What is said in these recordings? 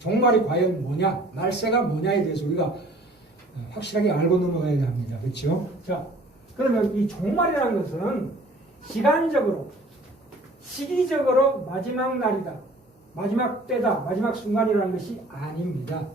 종말이 과연 뭐냐, 말세가 뭐냐에 대해서 우리가 확실하게 알고 넘어가야 합니다. 그렇죠? 자, 그러면 이 종말이라는 것은 시간적으로, 시기적으로 마지막 날이다, 마지막 때다, 마지막 순간이라는 것이 아닙니다.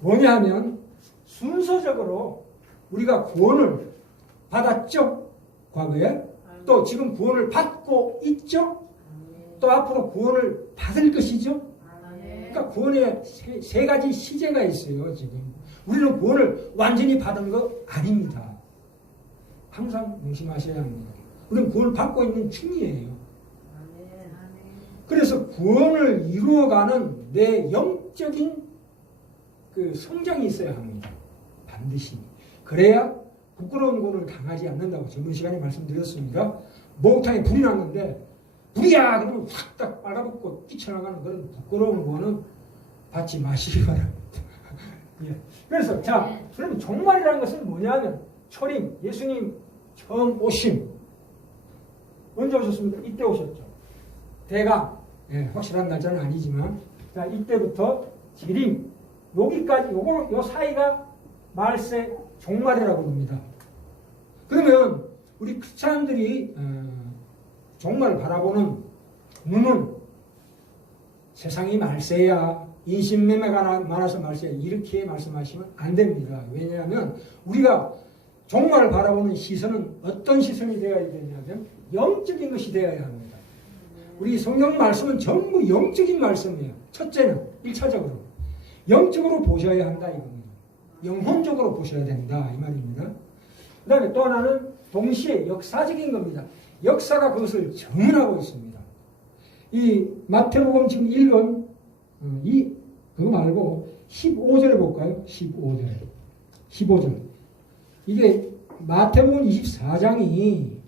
뭐냐 하면 순서적으로 우리가 구원을 받았죠? 과거에. 또 지금 구원을 받고 있죠? 또 앞으로 구원을 받을 것이죠? 그러니까 구원에 세 가지 시제가 있어요. 지금 우리는 구원을 완전히 받은 거 아닙니다. 항상 명심하셔야 합니다. 우리는 구원을 받고 있는 중이에요. 그래서 구원을 이루어가는 내 영적인 그 성장이 있어야 합니다. 반드시. 그래야 부끄러운 구원을 당하지 않는다고 저번 시간에 말씀드렸습니다. 목욕탕에 불이 났는데 불이야! 그러면 확 딱 빨아붙고 뛰쳐나가는 그런 부끄러운 구원은 받지 마시기 바랍니다. 예. 그래서 자, 그러면 종말이라는 것은 뭐냐면 초림, 예수님 처음 오심. 언제 오셨습니까? 이때 오셨죠. 대강, 예, 확실한 날짜는 아니지만, 자, 이때부터 지림, 여기까지, 요 사이가 말세 종말이라고 합니다. 그러면 우리 크리스찬들이 종말을 바라보는 눈은 세상이 말세야, 인신매매가 많아서 말세야, 이렇게 말씀하시면 안 됩니다. 왜냐하면 우리가 종말을 바라보는 시선은 어떤 시선이 되어야 되냐면 영적인 것이 되어야 합니다. 우리 성경 말씀은 전부 영적인 말씀이에요. 첫째는 1차적으로 영적으로 보셔야 한다 이겁니다. 영혼적으로 보셔야 된다 이 말입니다. 그 다음에 또 하나는 동시에 역사적인 겁니다. 역사가 그것을 증언하고 있습니다. 이 마태복음 지금 읽은 그거 말고 15절에 볼까요? 15절. 이게 마태복음 24장이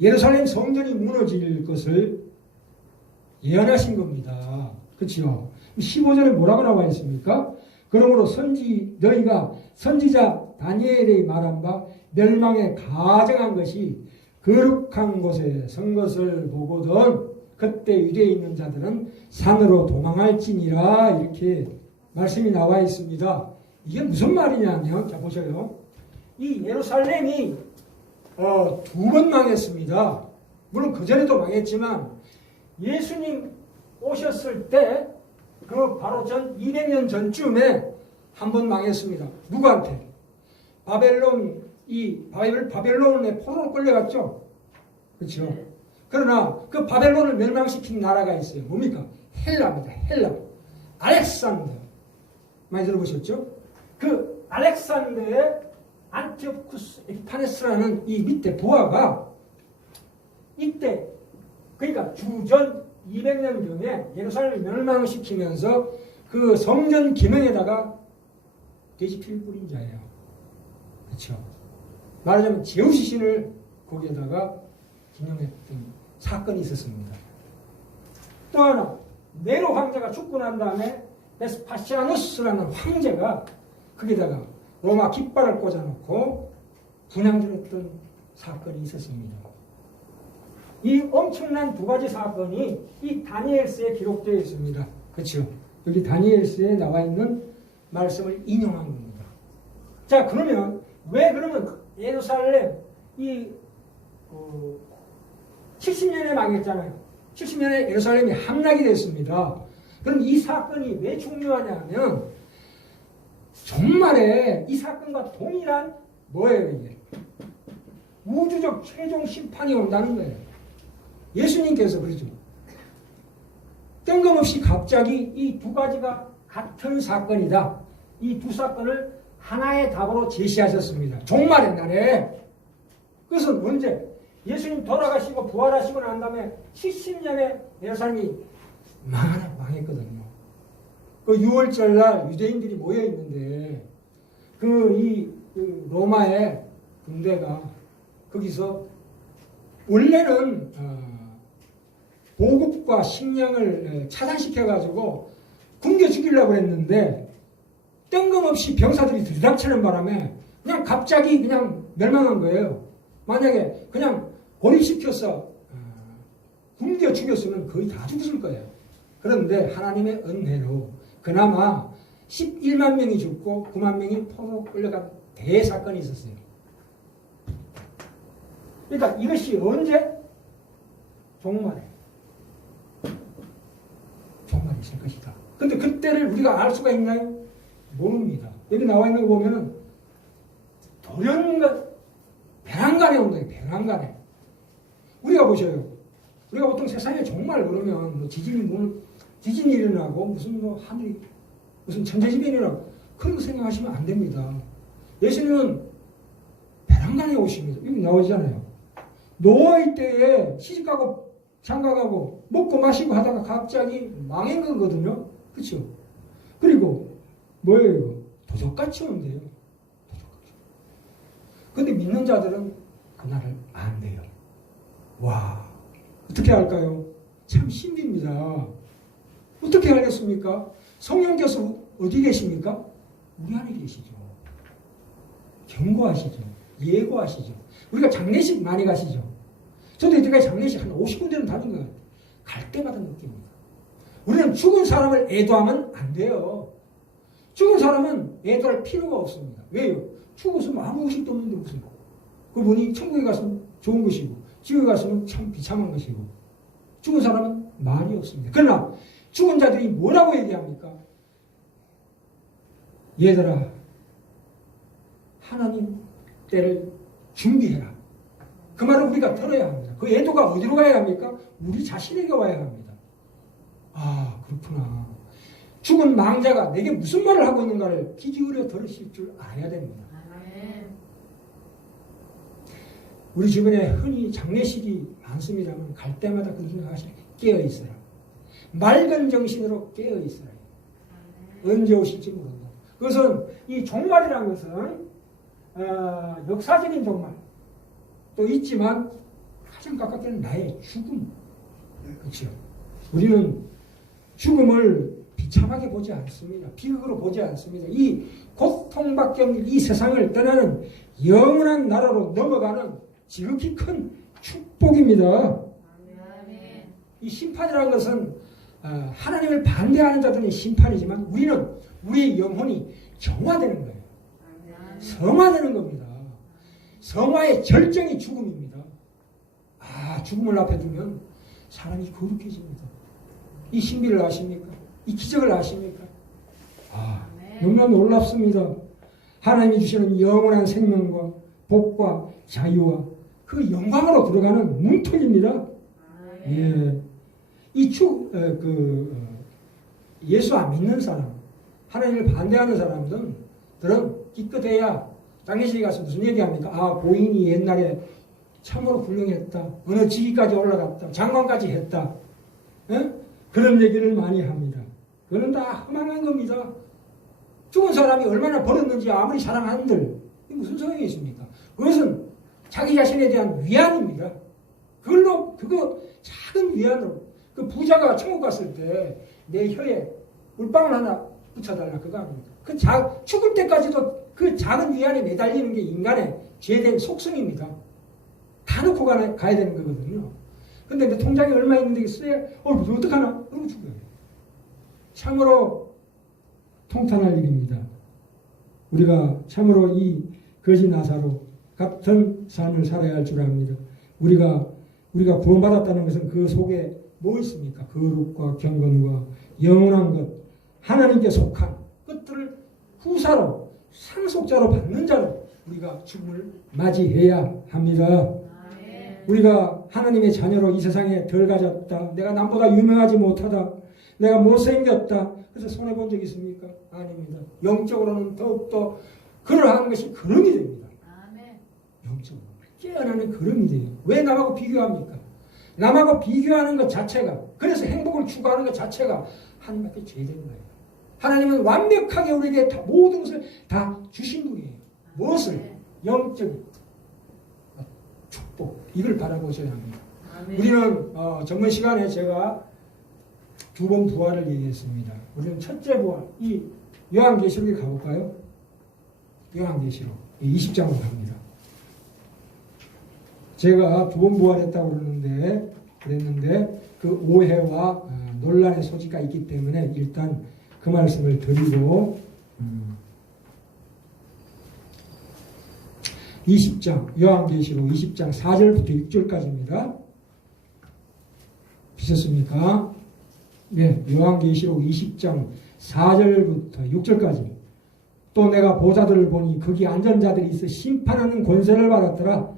예루살렘 성전이 무너질 것을 예언하신 겁니다. 그렇죠? 15절에 뭐라고 나와 있습니까? 그러므로 너희가 선지자 다니엘의 말한 바 멸망에 가정한 것이 거룩한 곳에 선 것을 보거든 그때 유대에 있는 자들은 산으로 도망할지니라 이렇게 말씀이 나와 있습니다. 이게 무슨 말이냐면 자 보셔요. 이 예루살렘이 두 번 망했습니다. 물론 그전에도 망했지만 예수님 오셨을 때 그 바로 전 200년 전쯤에 한 번 망했습니다. 누구한테? 바벨론의 포로로 끌려갔죠. 그렇죠? 그러나 그 바벨론을 멸망시킨 나라가 있어요. 뭡니까? 헬라입니다. 헬라. 알렉산더. 많이 들어보셨죠? 그 알렉산더의 안티오쿠스 에피파네스라는 이 밑에 부하가 이때 그러니까 주전 200년경에 예루살렘을 멸망시키면서 그 성전 기능에다가 돼지피를 뿌린 자예요. 그렇죠? 말하자면 제우스 신을 거기에다가 기념했던 사건이 있었습니다. 또 하나 네로 황제가 죽고 난 다음에 베스파시아누스라는 황제가 거기다가 로마 깃발을 꽂아놓고 분향질했던 사건이 있었습니다. 이 엄청난 두 가지 사건이 이 다니엘서에 기록되어 있습니다. 그렇죠? 여기 다니엘서에 나와 있는 말씀을 인용한 겁니다. 자, 그러면 왜 그러면 예루살렘 70년에 망했잖아요. 70년에 예루살렘이 함락이 됐습니다. 그럼 이 사건이 왜 중요하냐면 정말에 이 사건과 동일한 뭐예요 이게? 우주적 최종 심판이 온다는 거예요. 예수님께서 그러죠. 뜬금없이 갑자기 이 두 가지가 같은 사건이다. 이 두 사건을 하나의 답으로 제시하셨습니다. 종말의 날에. 그것은 언제? 예수님 돌아가시고 부활하시고 난 다음에 70년에 예루살렘이 망했거든요. 그 6월절 날 유대인들이 모여 있는데 그 로마의 군대가 거기서 원래는 보급과 식량을 차단시켜가지고 굶겨 죽이려고 했는데 뜬금없이 병사들이 들이닥치는 바람에 그냥 갑자기 그냥 멸망한 거예요. 만약에 그냥 고립시켜서 굶겨 죽였으면 거의 다 죽었을 거예요. 그런데 하나님의 은혜로 그나마 11만 명이 죽고 9만 명이 포로로 끌려간 대사건이 있었어요. 그러니까 이것이 언제? 종말에. 종말이 있을 것이다. 근데 그때를 우리가 알 수가 있나요? 모릅니다. 여기 나와 있는 거 보면은 돌연간 배란간에 온다. 배란간에. 우리가 보셔요. 우리가 보통 세상에 종말 그러면 뭐 지진이 일어나고 무슨 뭐 하늘이 무슨 천재지변이라고 그런 거 생각하시면 안 됩니다. 예수님은 배란간에 오십니다. 여기 나오잖아요. 노아의 때에 시집가고 장가가고 먹고 마시고 하다가 갑자기 망한 거거든요. 그렇죠? 그리고 뭐예요 이거? 도적같이 온대요. 도적같이. 근데 믿는 자들은 그날을 안 돼요. 와, 어떻게 할까요? 참 신비입니다. 어떻게 알겠습니까? 성령께서 어디 계십니까? 우리 안에 계시죠. 경고하시죠. 예고하시죠. 우리가 장례식 많이 가시죠. 저도 이때까지 장례식 한 50군데는 다닌 것 같아요. 갈 때마다 느낍니다. 우리는 죽은 사람을 애도하면 안 돼요. 죽은 사람은 애도할 필요가 없습니다. 왜요? 죽었으면 아무 의식도 없는데 무슨 그분이 천국에 갔으면 좋은 것이고 지옥에 갔으면 참 비참한 것이고 죽은 사람은 말이 없습니다. 그러나 죽은 자들이 뭐라고 얘기합니까? 얘들아 하나님 때를 준비해라. 그 말을 우리가 들어야 합니다. 그 애도가 어디로 가야 합니까? 우리 자신에게 와야 합니다. 아 그렇구나. 죽은 망자가 내게 무슨 말을 하고 있는가를 귀 기울여 들으실 줄 알아야 됩니다. 우리 주변에 흔히 장례식이 많습니다만 갈 때마다 그 생각하시네. 깨어있어라. 맑은 정신으로 깨어있어라. 언제 오실지 모른다. 그것은 이 종말이라는 것은 역사적인 종말 또 있지만 가장 가깝게는 나의 죽음. 그렇죠. 우리는 죽음을 비참하게 보지 않습니다. 비극으로 보지 않습니다. 이 고통밖에 없는 이 세상을 떠나는 영원한 나라로 넘어가는 지극히 큰 축복입니다. 이 심판이라는 것은 하나님을 반대하는 자들의 심판이지만 우리는 우리의 영혼이 정화되는 거예요. 성화되는 겁니다. 성화의 절정이 죽음입니다. 아, 죽음을 앞에 두면 사람이 거룩해집니다. 이 신비를 아십니까? 이 기적을 아십니까? 아, 너무나 놀랍습니다. 하나님이 주시는 영원한 생명과 복과 자유와 그 영광으로 들어가는 문턱입니다. 예. 예수 안 믿는 사람, 하나님을 반대하는 사람들은 기껏해야 장례식에 가서 무슨 얘기합니까? 아, 고인이 옛날에 참으로 훌륭했다. 어느 지기까지 올라갔다. 장관까지 했다. 에? 그런 얘기를 많이 합니다. 그건 다 허망한 겁니다. 죽은 사람이 얼마나 벌었는지 아무리 사랑한들 무슨 소용이 있습니까? 그것은 자기 자신에 대한 위안입니다. 그거 작은 위안으로 그 부자가 천국 갔을 때 내 혀에 물방울 하나 붙여달라 그거 아닙니까? 죽을 때까지도 그 작은 위안에 매달리는 게 인간의 죄된 속성입니다. 다 놓고 가야 되는 거거든요. 근데 내 통장에 얼마 있는데 써야 어떡하나? 그러고 죽어요. 참으로 통탄할 일입니다. 우리가 참으로 이 거지 나사로 같은 삶을 살아야 할 줄 압니다. 우리가 구원받았다는 것은 그 속에 뭐 있습니까? 거룩과 경건과 영원한 것, 하나님께 속한 것들을 후사로 상속자로 받는 자로 우리가 죽음을 맞이해야 합니다. 우리가 하나님의 자녀로 이 세상에 덜 가졌다. 내가 남보다 유명하지 못하다. 내가 못생겼다. 그래서 손해본 적 있습니까? 아닙니다. 영적으로는 더욱더 그러한 것이 걸음이 됩니다. 영적으로 깨어나는 걸음이 돼요. 왜 남하고 비교합니까? 남하고 비교하는 것 자체가, 그래서 행복을 추구하는 것 자체가 하나님께 죄된 거예요. 하나님은 완벽하게 우리에게 모든 것을 다 주신 분이에요. 무엇을? 영적인 축복. 이걸 바라보셔야 합니다. 우리는 전문 시간에 제가 2번 부활을 얘기했습니다. 우리는 첫째 부활, 이 요한계시록에 가볼까요? 요한계시록 20장으로 갑니다. 제가 2번 부활했다고 그랬는데 그 오해와 논란의 소지가 있기 때문에 일단 그 말씀을 드리고 20장 요한계시록 20장 4절부터 6절까지입니다. 보셨습니까? 네, 요한계시록 20장 4절부터 6절까지. 또 내가 보좌들을 보니 거기 앉은 자들이 있어 심판하는 권세를 받았더라.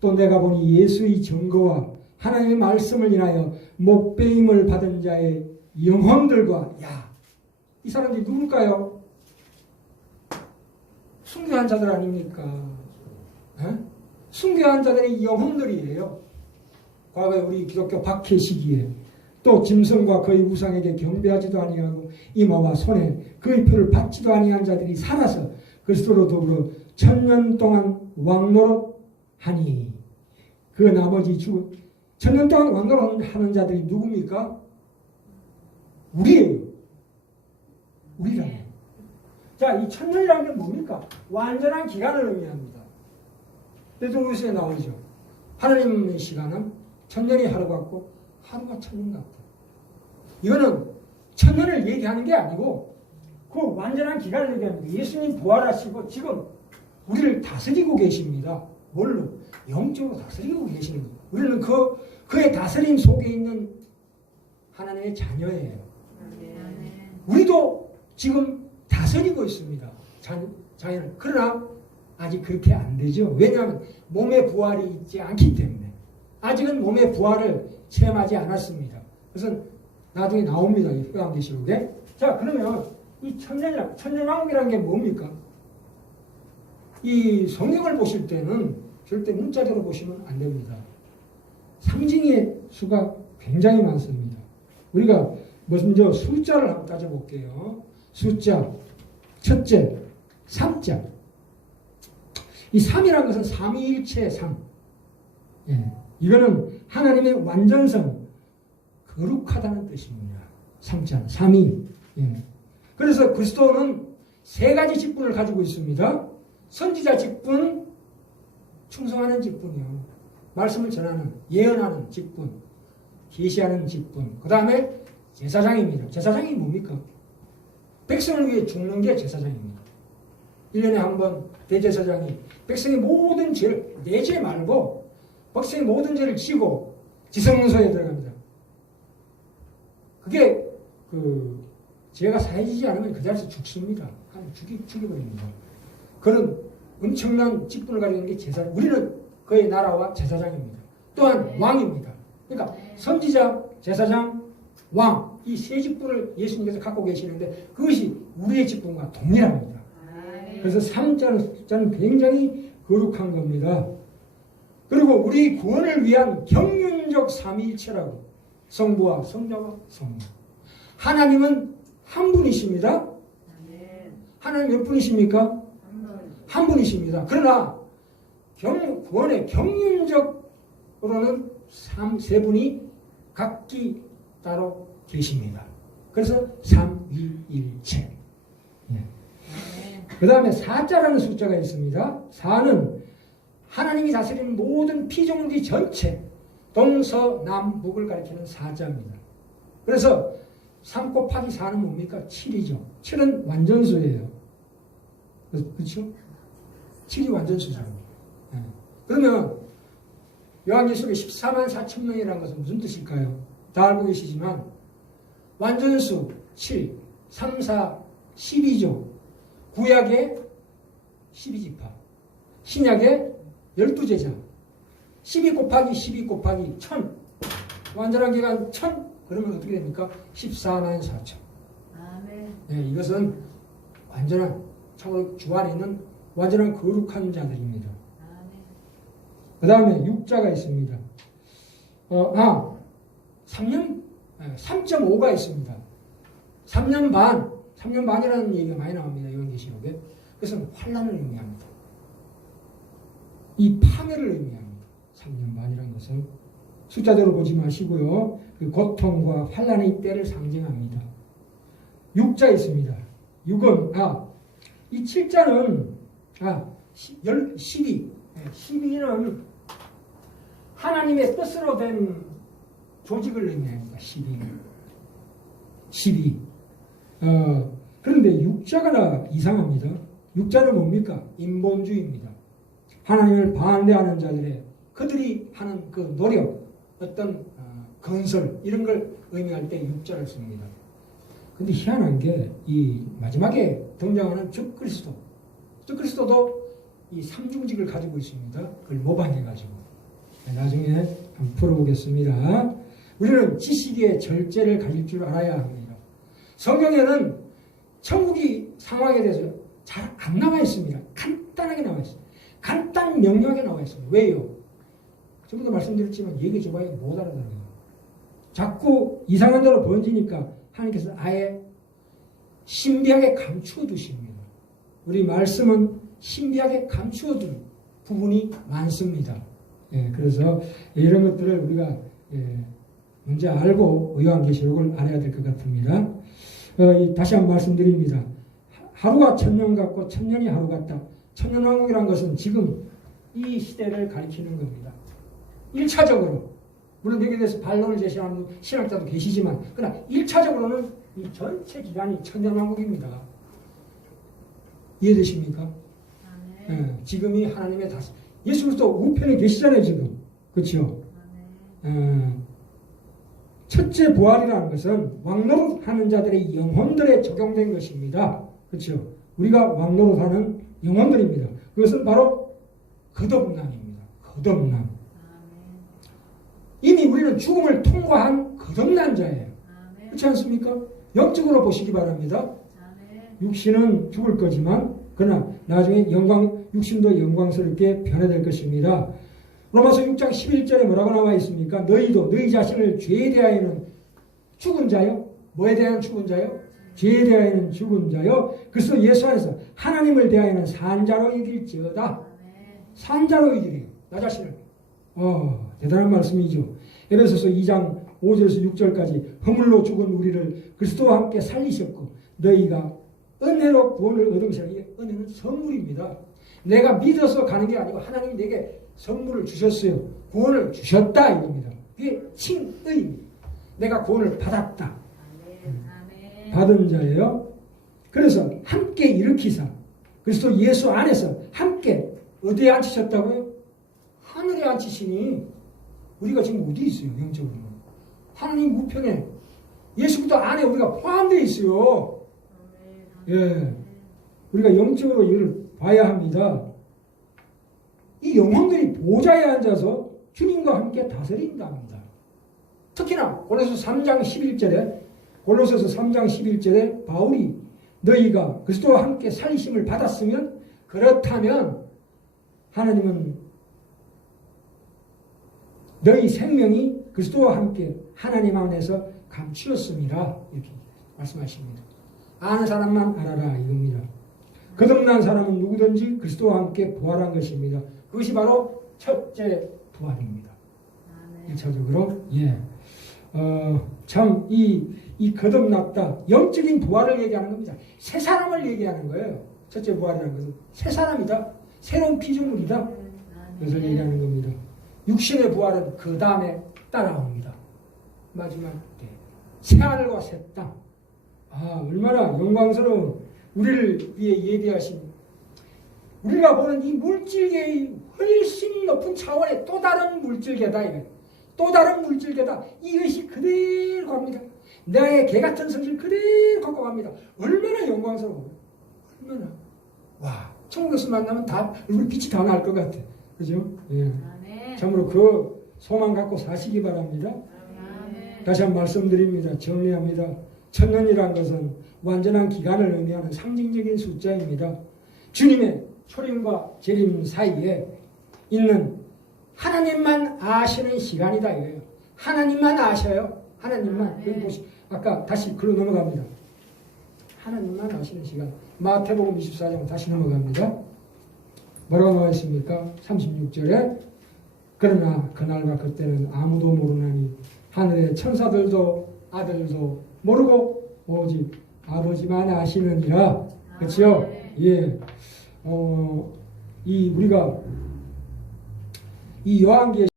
또 내가 보니 예수의 증거와 하나님의 말씀을 인하여 목배임을 받은 자의 영혼들과 이 사람들이 누굴까요? 순교한 자들 아닙니까? 에? 순교한 자들의 영혼들이에요. 과거에 우리 기독교 박해 시기에 또 짐승과 그의 우상에게 경배하지도 아니하고 이마와 손에 그의 표를 받지도 아니한 자들이 살아서 그리스도로 더불어 1000년 동안 왕노릇하니 그 나머지 1000년 동안 왕노릇하는 자들이 누굽니까? 우리예요. 우리라요. 자, 이 1000년이라는 게 뭡니까? 완전한 기간을 의미합니다. 베드로후서에 나오죠. 하나님의 시간은 1000년이 하루 같고 하루가 1000년 같다. 이거는 1000년을 얘기하는 게 아니고 그 완전한 기간을 얘기합니다. 예수님 부활하시고 지금 우리를 다스리고 계십니다. 뭘로? 영적으로 다스리고 계시는 거예요. 우리는 그의 다스림 속에 있는 하나님의 자녀예요. 우리도 지금 다스리고 있습니다. 자녀는. 그러나 아직 그렇게 안 되죠. 왜냐하면 몸의 부활이 있지 않기 때문에. 아직은 몸의 부활을 체험하지 않았습니다. 그래서 나중에 나옵니다. 이 요한계시록에. 자, 그러면 이 천년왕국이라는 게 뭡니까? 이 성경을 보실 때는 절대 문자적으로 보시면 안 됩니다. 상징의 수가 굉장히 많습니다. 우리가 먼저 숫자를 한번 따져볼게요. 숫자, 첫째, 3자. 이 3이라는 것은 삼위일체 3. 예. 이거는 하나님의 완전성, 거룩하다는 뜻입니다. 3자, 3위. 예. 그래서 그리스도는 세 가지 직분을 가지고 있습니다. 선지자 직분, 충성하는 직분이요. 말씀을 전하는, 예언하는 직분, 계시하는 직분. 그 다음에 제사장입니다. 제사장이 뭡니까? 백성을 위해 죽는 게 제사장입니다. 1년에 한 번 대제사장이 백성의 모든 죄를, 내 죄 말고 백성의 모든 죄를 지고 지성소에 들어갑니다. 그게 죄가 사해지지 않으면 그 자리에서 죽습니다. 죽여버립니다. 그런 엄청난 직분을 가지고 있는 게 제사장. 우리는 그의 나라와 제사장입니다. 또한 왕입니다. 그러니까 선지자, 제사장, 왕, 이 세 직분을 예수님께서 갖고 계시는데 그것이 우리의 직분과 동일합니다. 그래서 3자는 굉장히 거룩한 겁니다. 그리고 우리 구원을 위한 경륜적 삼위일체라고. 성부와 성자와 성령. 하나님은 한 분이십니다. 하나님 몇 분이십니까? 한 분이십니다. 그러나 구원의 경륜적으로는 세 분이 각기 따로 계십니다. 그래서 삼위일체. 그 다음에 4자라는 숫자가 있습니다. 4는 하나님이 다스리는 모든 피조물이 전체, 동서남북을 가리키는 4자입니다. 그래서 3 곱하기 4는 뭡니까? 7이죠. 7은 완전수예요. 그렇죠? 7이 완전수죠. 네. 그러면 요한계시록에 14만 4천 명이라는 것은 무슨 뜻일까요? 다 알고 계시지만 완전수 7, 3, 4, 12죠. 구약의 12지파, 신약의 12제자, 12 곱하기 12 곱하기 1000, 완전한 기간 1000, 그러면 어떻게 됩니까? 14만 4천. 네, 이것은 완전한, 참으로 주 안에 있는 완전한 거룩한 자들입니다. 그 다음에 6자가 있습니다. 3.5가 있습니다. 3년 반이라는 얘기가 많이 나옵니다. 요한계시록에. 그것은 환난을 의미합니다. 이 파멸을 의미합니다. 3년 반이라는 것은 숫자대로 보지 마시고요. 그 고통과 환난의 때를 상징합니다. 6자 있습니다. 6은 이 7자는 12는 하나님의 뜻으로 된 조직을 의미합니다. 12는 12. 그런데 육자가 이상합니다. 육자는 뭡니까? 인본주의입니다. 하나님을 반대하는 자들의 그들이 하는 그 노력, 어떤 건설 이런 걸 의미할 때 육자를 씁니다. 근데 희한한 게 이 마지막에 등장하는 적그리스도도 이 삼중직을 가지고 있습니다. 그걸 모방해가지고 나중에 한번 풀어보겠습니다. 우리는 지식의 절제를 가질 줄 알아야 합니다. 성경에는 천국이 상황에 대해서 잘 안 나와 있습니다. 간단하게 나와 있습니다. 간단 명료하게 나와 있습니다. 왜요? 전부터 말씀드렸지만 얘기해줘봐야 못 알아들어요. 자꾸 이상한 대로 번지니까 하나님께서 아예 신비하게 감추어 두십니다. 우리 말씀은 신비하게 감추어 둔 부분이 많습니다. 그래서 이런 것들을 우리가 먼저 알고 요한계시록을 알아야 될 것 같습니다. 다시 한번 말씀드립니다. 하루가 천년 같고 천년이 하루 같다. 천년왕국이라는 것은 지금 이 시대를 가리키는 겁니다. 1차적으로 물론 여기에 대해서 반론을 제시하는 신학자도 계시지만 그러나 1차적으로는 이 전체 기간이 천년왕국입니다. 이해되십니까? 지금이 하나님의 다스 예수 그리스도 우편에 계시잖아요 지금. 그렇죠? 첫째 부활이라는 것은 왕노릇하는 자들의 영혼들에 적용된 것입니다. 그렇죠? 우리가 왕노릇하는 영혼들입니다. 그것은 바로 거듭남입니다. 거듭남. 이미 우리는 죽음을 통과한 거듭난 자예요. 그렇지 않습니까? 영적으로 보시기 바랍니다. 육신은 죽을 거지만 그러나 나중에 육신도 영광스럽게 변화될 것입니다. 로마서 6장 11절에 뭐라고 나와 있습니까? 너희도 너희 자신을 죄에 대하여는 죽은 자요. 뭐에 대한 죽은 자요? 죄에 대하여는 죽은 자요. 그래서 예수 안에서 하나님을 대하여는 산자로 여길지어다. 산자로 여기래요. 나 자신을. 대단한 말씀이죠. 에베소서 2장 5절에서 6절까지 허물로 죽은 우리를 그리스도와 함께 살리셨고 너희가 은혜로 구원을 얻은 것이라. 이 은혜는 선물입니다. 내가 믿어서 가는 게 아니고 하나님이 내게 선물을 주셨어요. 구원을 주셨다 이겁니다. 그게 칭의입니다. 내가 구원을 받았다. 받은 자예요. 그래서 함께 일으키사 그리스도 예수 안에서 함께 어디에 앉히셨다고요? 하늘에 앉히시니 우리가 지금 어디 있어요? 영적으로 하나님 우편에 예수 그리스도 안에 우리가 포함되어 있어요. 우리가 영적으로 이를 봐야 합니다. 이 영혼들이 보좌에 앉아서 주님과 함께 다스린다 합니다. 특히나 골로새서 3장 11절에 바울이 너희가 그리스도와 함께 살리심을 받았으면 그렇다면 하나님은 너희 생명이 그리스도와 함께 하나님 안에서 감추었습니다. 이렇게 말씀하십니다. 아는 사람만 알아라 이겁니다. 거듭난 사람은 누구든지 그리스도와 함께 부활한 것입니다. 그것이 바로 첫째 부활입니다. 1차적으로 참 이 거듭났다 영적인 부활을 얘기하는 겁니다. 새 사람을 얘기하는 거예요. 첫째 부활이라는 것은 새 사람이다. 새로운 피조물이다. 그것을 얘기하는 겁니다. 육신의 부활은 그 다음에 따라옵니다. 마지막 때 새하늘과 새 땅. 얼마나 영광스러운 우리를 위해 예비하신 우리가 보는 이 물질계의 훨씬 높은 차원의 또 다른 물질계다. 또 다른 물질계다. 이것이 그대로 갑니다. 나의 개같은 성질 그대로 갖고 갑니다. 얼마나 영광스러워. 얼마나. 와, 천국에서 만나면 다 얼굴 빛이 다 날 것 같아. 그죠? 참으로 그 소망 갖고 사시기 바랍니다. 다시 한번 말씀드립니다. 정리합니다. 천년이라는 것은 완전한 기간을 의미하는 상징적인 숫자입니다. 주님의 초림과 재림 사이에 있는 하나님만 아시는 시간이다 이거예요. 하나님만 아셔요. 하나님만. 여기 보시, 아까 다시 글로 넘어갑니다. 하나님만 아시는 시간. 마태복음 24장 다시 넘어갑니다. 뭐라고 나와 있습니까? 36절에 그러나 그날과 그때는 아무도 모르나니 하늘의 천사들도 아들도 모르고 오직 아버지만 아시느니라. 그렇죠? 우리가 이 요한계시록